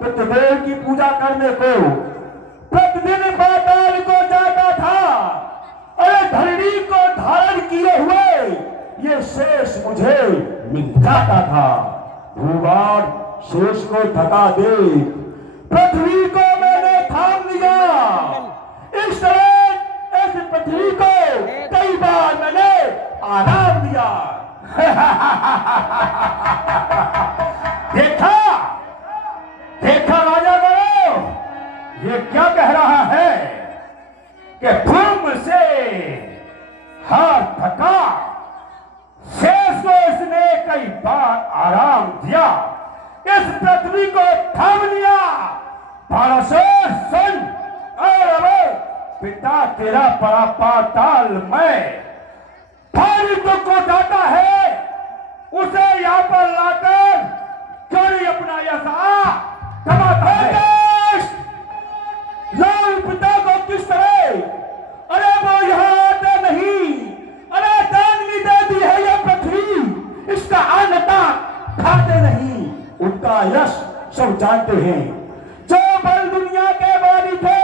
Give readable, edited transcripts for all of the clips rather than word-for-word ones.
पितृदेव की पूजा करने को प्रतिदिन पाताल को जाता था। अरे धरणी को धारण किए हुए ये शेष मुझे मिल जाता था। भूवार शेष को थका दे पृथ्वी को मैंने थाम लिया। इस तरह इस पृथ्वी को कई बार मैंने आराम दिया। देखा देखा राजा करो, ये क्या कह रहा है कि भूम से हार थका, शेष को इसने कई बार आराम दिया, इस पृथ्वी को थाम लिया। पाराशर सुन, और अब पिता तेरा परा पाताल में फारिक को डाटा है, उसे यहाँ पर लाकर चोरी अपना यसा कमाता है। लाल पिता को किस तरह, अरे वो यहाँ आते नहीं, अरे दानवी दे दी है यह पृथ्वी, इसका अन्नता खाते नहीं। उनका यश सब जानते हैं, जो बल दुनिया के वाली थे,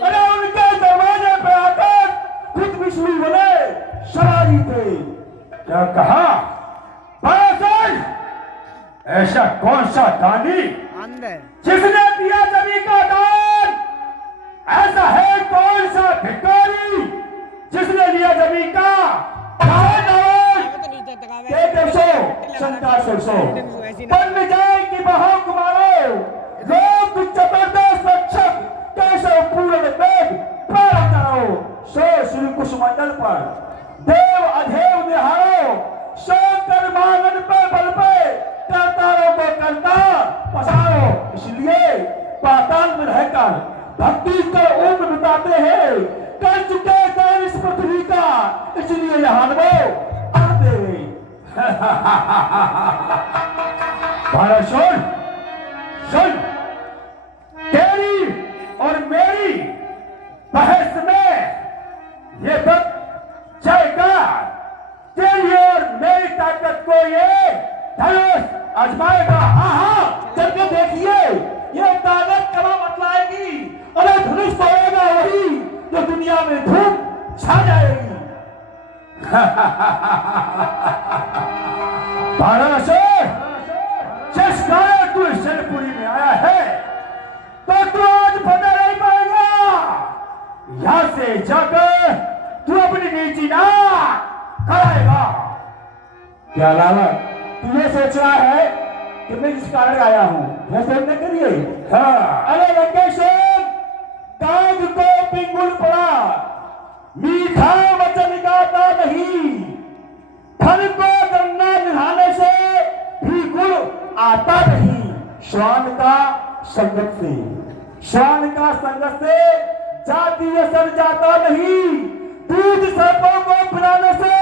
अरे उनके दरवाजे पे आकर खुद विष्णु बने सवारी थे। क्या कहा पाराशर, ऐसा कौन सा दानी जिसने दिया जमी का दान? ऐसा है कौन सा भिखारी जिसने लिया जमी का दान? बन जाए कि बहाव कुमारो लोग जबरदस्त रक्षक कैसे पूर्ण वेद प्रारंभ करो। सो श्री कुसुमंडल पर देव अधेव निहारो, सो कर्मांगन पे बल पे करतारों को करता पसारो। इसलिए पाताल में रहकर भक्ति का उम्र बिताते हैं, कर चुके दान इस पृथ्वी का, इसलिए यहाँ वो आते हैं। पाराशर सुन, तेरी और मेरी बहस में ये वक्त जाएगा, तेरी और मेरी ताकत को ये धनुष आजमाएगा। हाँ, चल के देखिए, ये ताकत कमा बतलाएगी। अरे धनुष तोड़ेगा वही जो दुनिया में धूम छा जाएगी। पाराशर, जिस कारण तू इस जनपुरी में आया है, तो तू आज फतेह नहीं पाएगा। यहां से जाकर तू अपनी नीची नाक कराएगा। क्या लाला, तू ये सोच रहा है कि मैं जिस कारण आया हूं वो सोचने के लिए? हाँ। अरे लंकेश्वर, काग को पिंगुल पड़ा, मीठा वचन गाता नहीं, धन को गन्ना निधाने से भी गुण आता नहीं। श्वान का संगत से, श्वान का संगत से जातीय सर जाता नहीं, दूध सर्पों को पिलाने से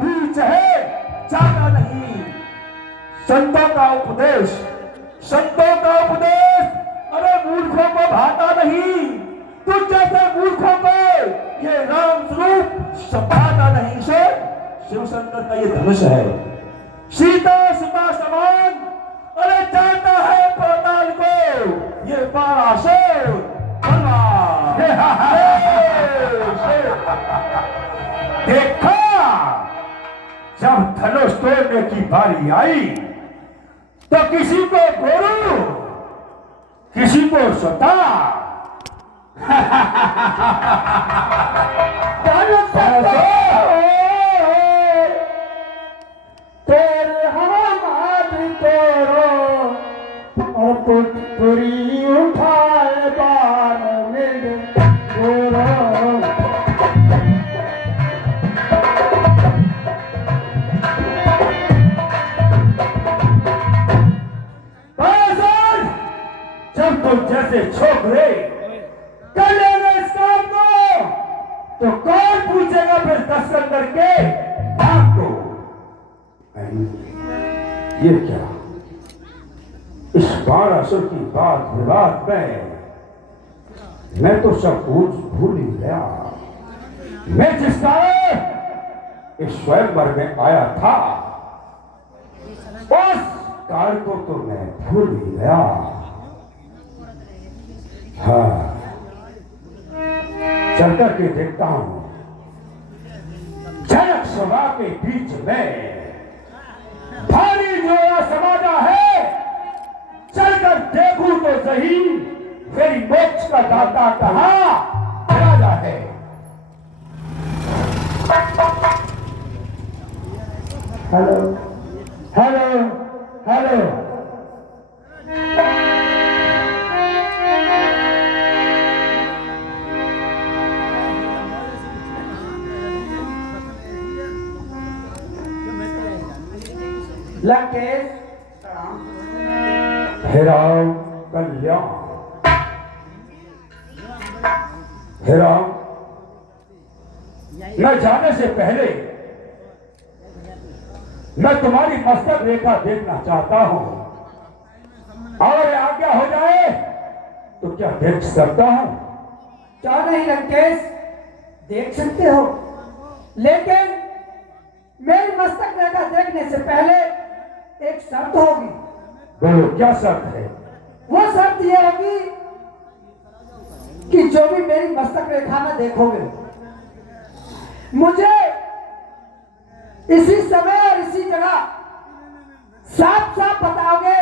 भी चहे जाता नहीं। संतों का उपदेश, संतों का उपदेश अरे मूर्खों को भाता नहीं। तुझ जैसे मूर्खों को ये राम स्वरूप सभाता नहीं। से शिव शंकर का ये धनुष है, सीता सुता समान, अरे जाता है पाताल को ये पाराशर। देखा, जब धनुष तोड़ने की बारी आई तो किसी को गोरू, किसी को सता। तेरे हमारी तोरो और पुरी उठाए बार में गोरो। जब तुम जैसे छोकरे कर लेना इस काम को, तो कौन पूछेगा फिर दस्तखत करके आपको? ये क्या, इस पाराशर की बात विवाद में मैं तो सब कुछ भूल ही गया। मैं जिस कारण इस स्वयंवर में आया था उस कार्य को तो मैं भूल ही गया। हाँ, चल करके देखता हूं जनक सभा के बीच में भारी जोड़ा समाजा है। चलकर देखूं तो सही मेरी मोक्ष का दाता कहां राजा है। हेलो हेलो हेलो, लंकेश हे राम कल्याण, हे राम मैं जाने से पहले मैं तुम्हारी मस्तक रेखा देखना चाहता हूं और आज्ञा हो जाए तो क्या देख सकता हूं? क्या नहीं लंकेश, देख सकते हो, लेकिन मेरी मस्तक रेखा देखने से पहले एक शर्त होगी। बोलो क्या शर्त है? वो शर्त ये होगी कि जो भी मेरी मस्तक रेखा में देखोगे मुझे इसी समय और इसी जगह साफ साफ बताओगे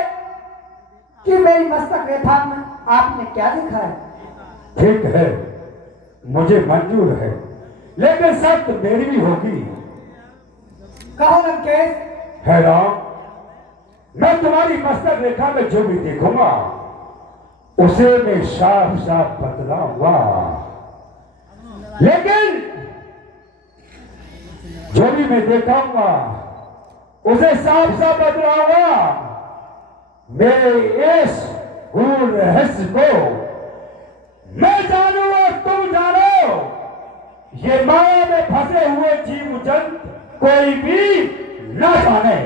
कि मेरी मस्तक रेखा में आपने क्या देखा है। ठीक है, मुझे मंजूर है, लेकिन शर्त मेरी भी होगी। कहो लंकेश। है राम, मैं तुम्हारी मस्तक रेखा में जो भी देखूंगा उसे मैं साफ साफ बतलाऊंगा, लेकिन जो भी मैं देखाऊंगा उसे साफ साफ बतलाऊंगा। मेरे इस गूढ़ रहस्य को मैं जानू और तुम जानो। ये माया में फंसे हुए जीव जंतु कोई भी न जाने।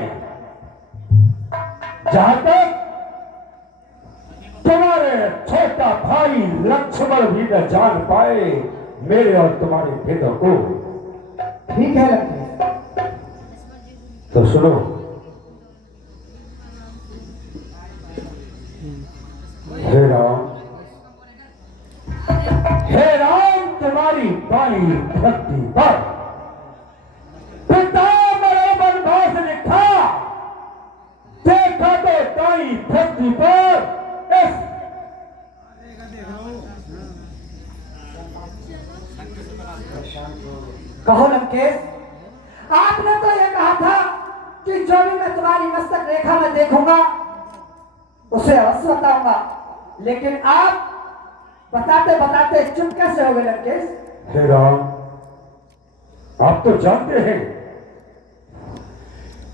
जहां तक तुम्हारे छोटा भाई लक्ष्मण भी न जान पाए मेरे और तुम्हारे भेदों को। ठीक है लंकेश। तो सुनो, हे राम, हे राम तुम्हारी बाई भक्ति पर पिता मेरे वनवास लिखा, देखा तो ताई भक्ति पर इस कहो लंकेश, आपने तो ये कहा था कि जो भी मैं तुम्हारी मस्तक रेखा में देखूंगा उसे अवश्य बताऊंगा, लेकिन आप बताते बताते चुप कैसे हो गए लंकेश? हे राम, आप तो जानते हैं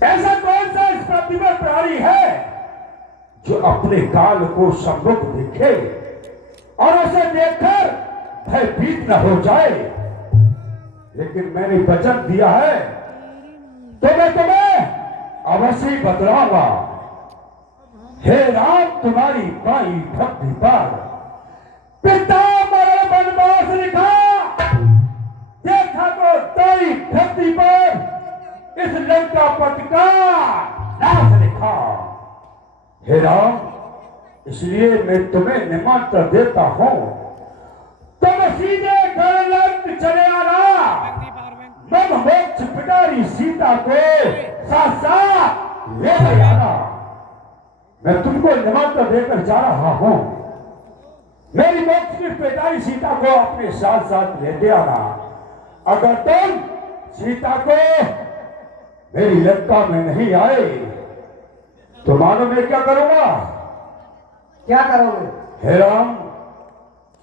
ऐसा कौन सा इस पृथ्वी पर प्राणी है जो अपने काल को सम्मुख देखे और उसे देखकर भयभीत न हो जाए। लेकिन मैंने वचन दिया है तो मैं तुम्हें अवश्य बतलाऊंगा। हे राम तुम्हारी बाई भक्ति पर पिता मरो वनवास लिखा, देखा तो ताई भक्ति पर इस लंका पट का नाश लिखा। हे राम, इसलिए मैं तुम्हें निमंत्रण देता हूं, तुम सीधे घर लंक चले आना। मग मोक्ष पिटारी सीता को साथ साथ ले आना। मैं तुमको निमंत्रण देकर जा रहा हूं, मेरी मोक्ष की पिटारी सीता को अपने साथ साथ लेते आना। अगर तुम सीता को मेरी लंका में नहीं आए तो मानो मैं क्या करूंगा? क्या करोगे? हे राम,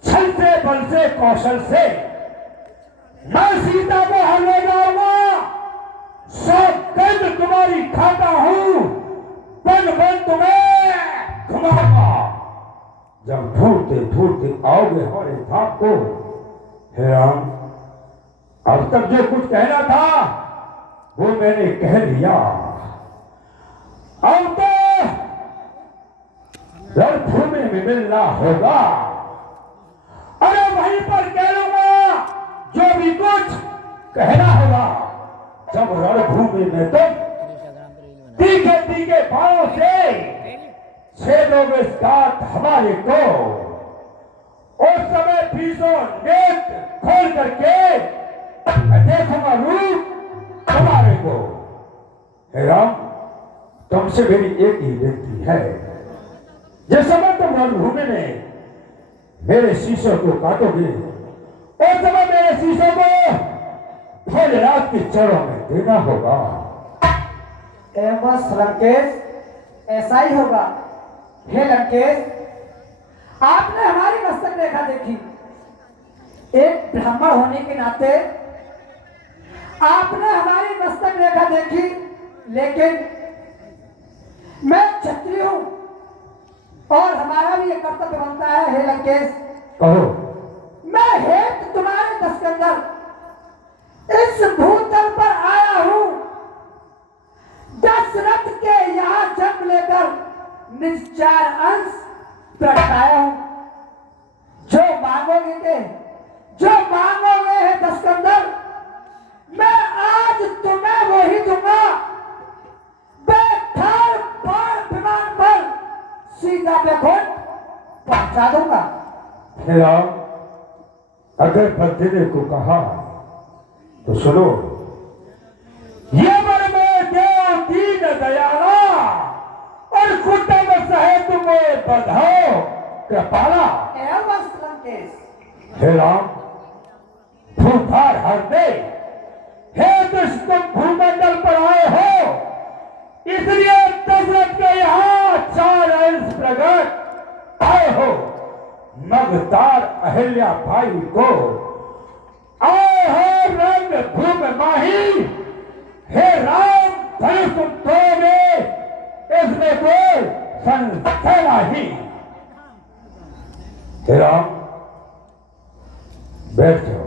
छल से बल से कौशल से मैं सीता को हर ले जाऊंगा। सब कंद तुम्हारी खाता हूं, बन बन तुम्हें घुमाऊंगा। जब ढूंढते ढूंढते आओगे हमारे धाम को, हे राम, अब तक जो कुछ कहना था वो मैंने कह लिया। अब तो रणभूमि में मिलना होगा। अरे वहीं पर कह लूंगा जो भी कुछ कहना होगा। जब रणभूमि में तुम तीखे तीखे बाणों से छेदोगे इस गांठ हमारे को, उस समय फीसों नेट खोल करके देखूंगा रूप तुम्हारे को। हे राम, तुमसे मेरी एक ही विनती है, जिस समय तुम रणभूमि में मेरे शीशों को काटोगे उस समय मेरे शीशों को भोलेनाथ के चरणों में देना होगा। बस लंकेश, ऐसा ही होगा। हे लंकेश, आपने हमारी मस्तक रेखा देखी, एक ब्राह्मण होने के नाते आपने हमारी मस्तक रेखा देखी, लेकिन मैं क्षत्रिय हूं और हमारा भी एक कर्तव्य बनता है। हे लंकेश, कहो। मैं हेत तुम्हारे दशकंदर इस भूतल पर आया हूं, दशरथ के यहां जन्म लेकर निज 4 अंश प्रगटाया हूं। जो मांगोगे है दशकंदर, मैं आज तुम्हें वही दूंगा। बैठार पार विमान पर सीधा बेखोट पहुंचा दूंगा। हे राम, अगर बंदे को कहा तो सुनो। ये मन में देव दीन दयाला और कुटुंब सहित में बधाओ कृपाला। हे राम, भूभार हरने, हे दुष्ट, तुम भूमंडल पर आए हो, इसलिए दशरथ के यहाँ 4 अंश प्रगट आए हो। मगतार अहिल्या भाई को आए हो रंग भूम माही। हे राम, धनुष तुम दोगे, इसमें कोई संशय नहीं। हे राम, बैठ जाओ।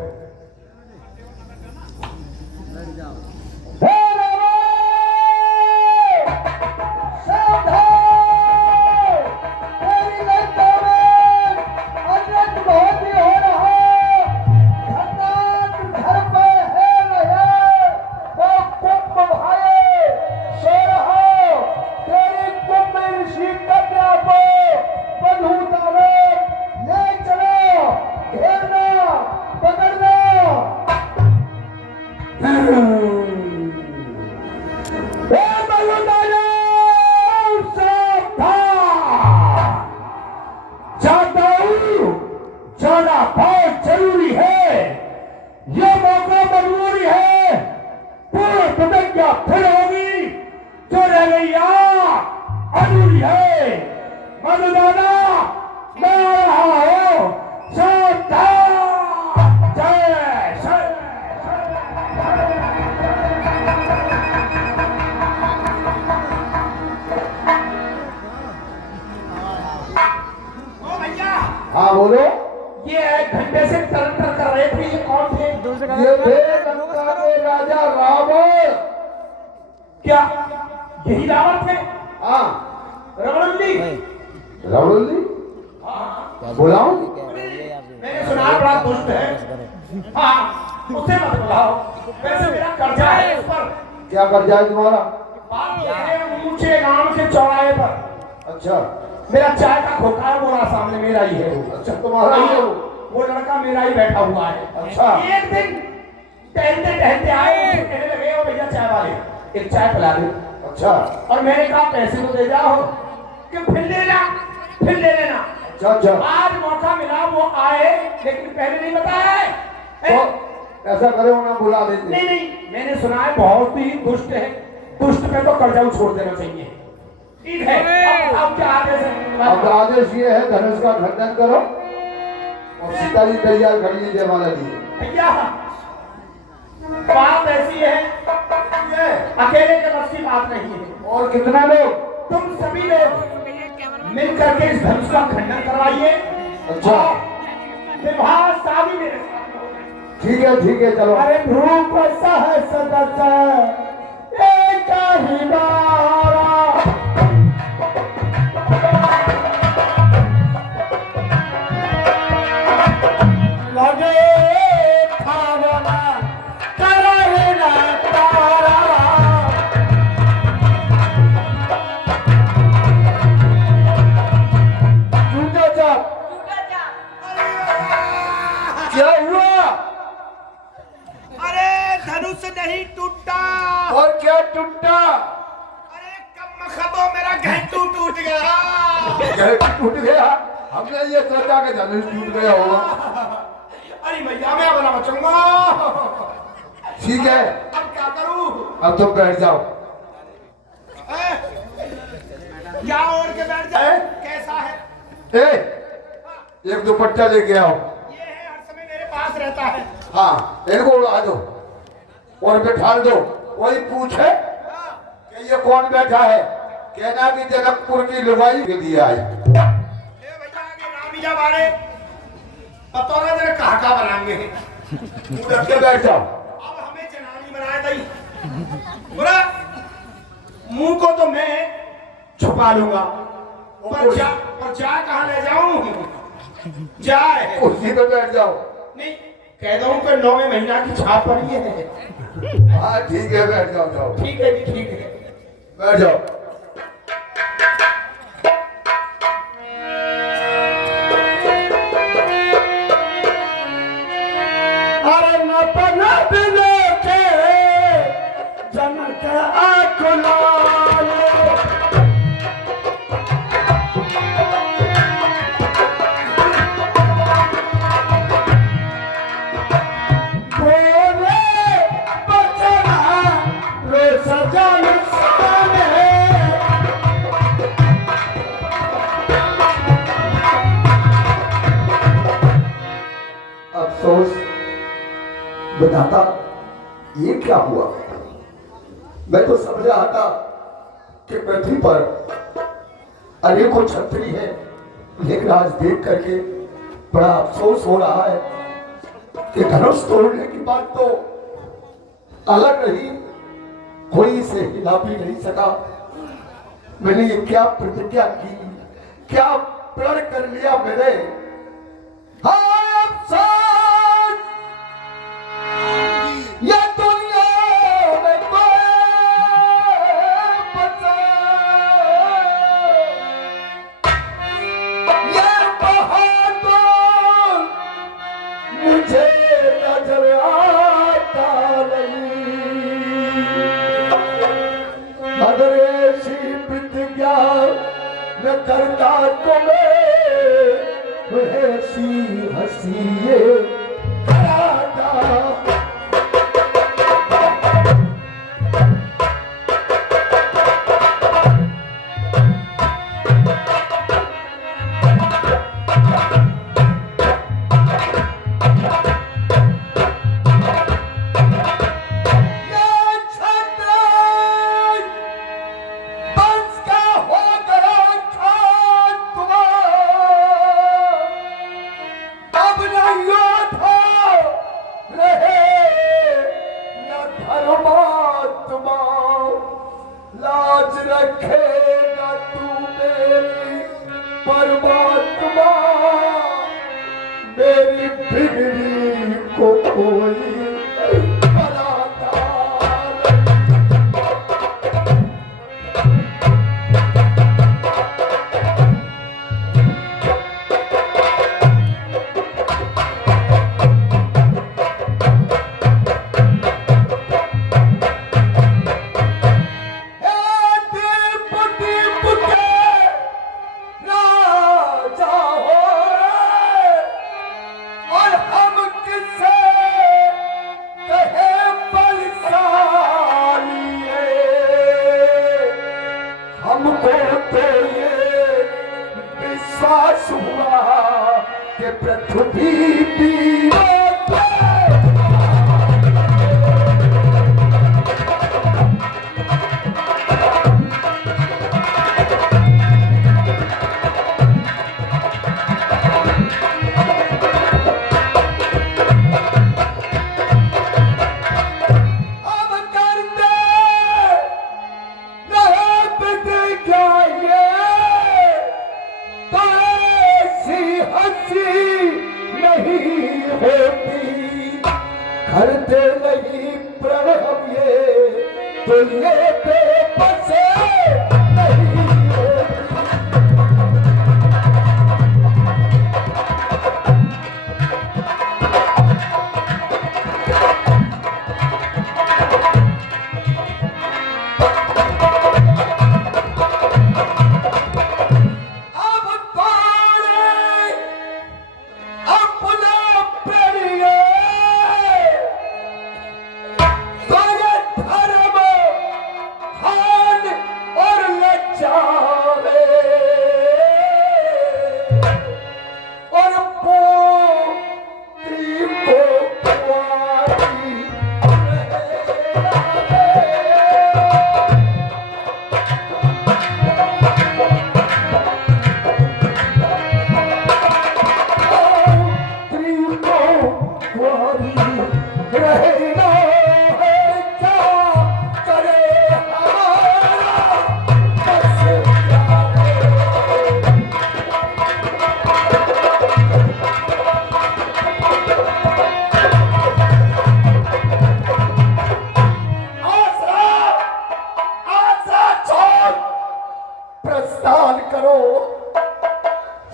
हाँ बोलो। ये 1 घंटे से टर्न कर रहे थे, ये कौन थे? ये थे लंका के राजा रावण। क्या यही रावण थे? हाँ, रवणली। रावण बुलाओ। मैंने सुना बड़ा दुष्ट है। हाँ, उसे मत बुलाओ। वैसे मेरा कर्जा है उस पर। क्या कर्जा है तुम्हारा? बात यह है, ऊंचे गांव के चौराहे पर। अच्छा, मेरा चाय का खोखा है, बोला सामने मेरा ही है वो। अच्छा, तुम्हारा ही है वो लड़का मेरा ही बैठा हुआ है। अच्छा। एक दिन टहलते टहलते आए, कहने लगे ओ भैया चाय वाले, एक चाय पिला दे। अच्छा और मैंने कहा पैसे तो दे जाओ कि फिर लेना, फिर ले लेना। अच्छा अच्छा। आज मौका मिला, वो आए, लेकिन पहले नहीं बताया है। तो ऐसा करे उन्हें बुला देते। नहीं नहीं, मैंने सुना है बहुत ही दुष्ट है, दुष्ट पे तो कर्जा छोड़ देना चाहिए। ठीक है, अब क्या आदेश है? अब आदेश ये है, धनुष का खंडन करो और सीता जी तैयार खड़ी है जयमाला जी। भैया बात ऐसी है, अकेले के बस की बात नहीं है। और कितना लोग? तुम सभी लोग मिलकर के इस धनुष का खंडन करवाइए। अच्छा, विवाह शादी मेरे साथ। ठीक है चलो। अरे रूप सह सदस्य एक ही बारा, लगे थावना करे ना तारा। क्या हुआ? अरे धनुष नहीं टूटा। और क्या टूटा? अरे कब मखतो मेरा घंटू टूट गया। घंटू टूट गया? हमने ये सोचा कि धनुष टूट गया होगा। अरे भैया मैं बना बचूंगा। ठीक है, अब क्या करूं? अब तुम बैठ जाओ। या ओढ़ के बैठ जाए। कैसा है? एक दुपट्टा लेके आओ। ये है, हर समय मेरे पास रहता है। हाँ, इनको उड़ा दो और बैठा दो। कोई पूछे कि ये कौन बैठा है, कहना कि जनकपुर की लुगाई के लिए आए। भैया आगे नाम ही जा बारे। अब तो ना तेरे कहा बनाएंगे। रख के बैठ जाओ। अब हमें जनानी बनाए दई। बुरा मुंह को तो मैं छुपा लूंगा, पर जा कहाँ ले जाऊं? जाए कुर्सी पे बैठ जाओ। नहीं, कह दो कि 9वें महीना की छाप पड़ी है। हाँ ठीक है, बैठ जाओ। जाओ, ठीक है जी, ठीक है, बैठ जाओ। अरे न पना बिले के जनक आकुला अफसोस बताता, ये क्या हुआ? मैं तो समझ रहा था कि पृथ्वी पर अनेकों छत्री है, लेकिन आज देख करके बड़ा अफसोस हो रहा है कि धनुष तोड़ने की बात तो अलग रही, कोई इसे हिला भी नहीं सका। मैंने ये क्या प्रतिज्ञा की, क्या प्रण कर लिया मैंने। हाय अफसोस, ये दुनिया में कोई बचा, ये बहादुर मुझे नजर आता नहीं। अगर ऐसी प्रतिज्ञा न करता तुम्हें, ऐसी हंसी कराता। लाज रखेगा तू मेरी परमात्मा, मेरी बिगड़ी को कोई बनाता हुआ कि पृथ्वी दीवार नहीं हो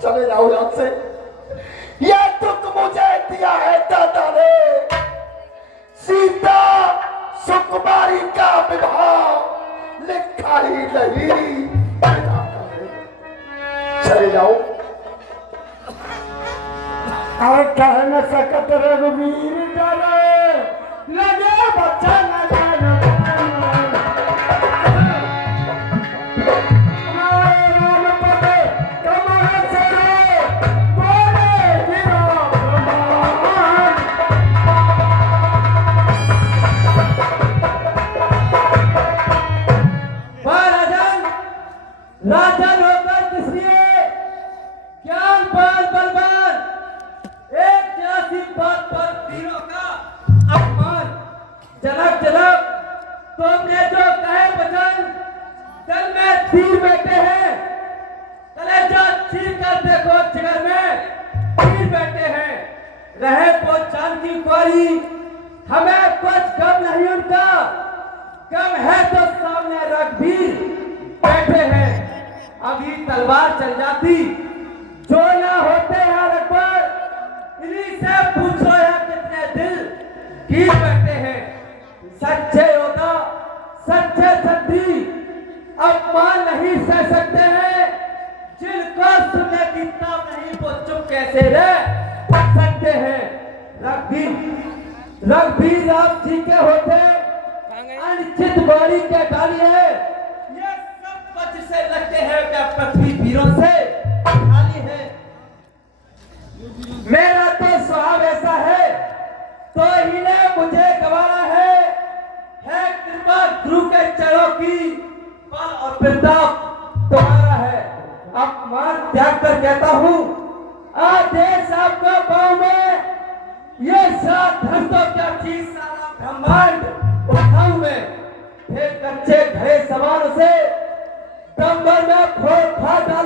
चले जाओ यहाँ से। यह दुख मुझे दिया है दादा ने। सीता सुकुमारी का विवाह लिखा ही नहीं। चले जाओ। और कह न सकत रघुवीर डरे लगे बच्चा न जान राजन होकर किसलिए ज्ञान बल बलवान एक जैसी बात पर वीरों का अपमान। जनक जनक तुमने जो कहे वचन दिल में तीर बैठे हैं, कलेजा चीर कर देखो जिगर में तीर बैठे हैं। रहे वो जानकी कुंवारी हमें कुछ गम नहीं उनका, गम है तो सामने रघुवीर बैठे हैं। अभी तलवार चल जाती जो ना होते हैं अकबर, इन्हीं से पूछो यहाँ कितने दिल गिर बैठे हैं। सच्चे योद्धा सच्चे सत्ती अपमान नहीं सह सकते हैं, जिनको सुनने की ताब नहीं वो चुप कैसे रह सकते हैं। रघुवीर राम जी के होते अनिश्चित बारी के डाली है, ये सब पच से लगते हैं क्या पृथ्वी वीरों से खाली है। मेरा तो स्वभाव ऐसा है तो ही ने मुझे गवारा है कृपा गुरु के चरणों की बल और प्रताप तुम्हारा है। अपमान त्याग कर कहता हूँ आदेश आपका पाँव में, ये साथ धन तो क्या चीज सारा ब्रह्मांड उठाऊं मैं। फिर कच्चे घरे सवार से कंबर में फोड़ फाड़ डालूं।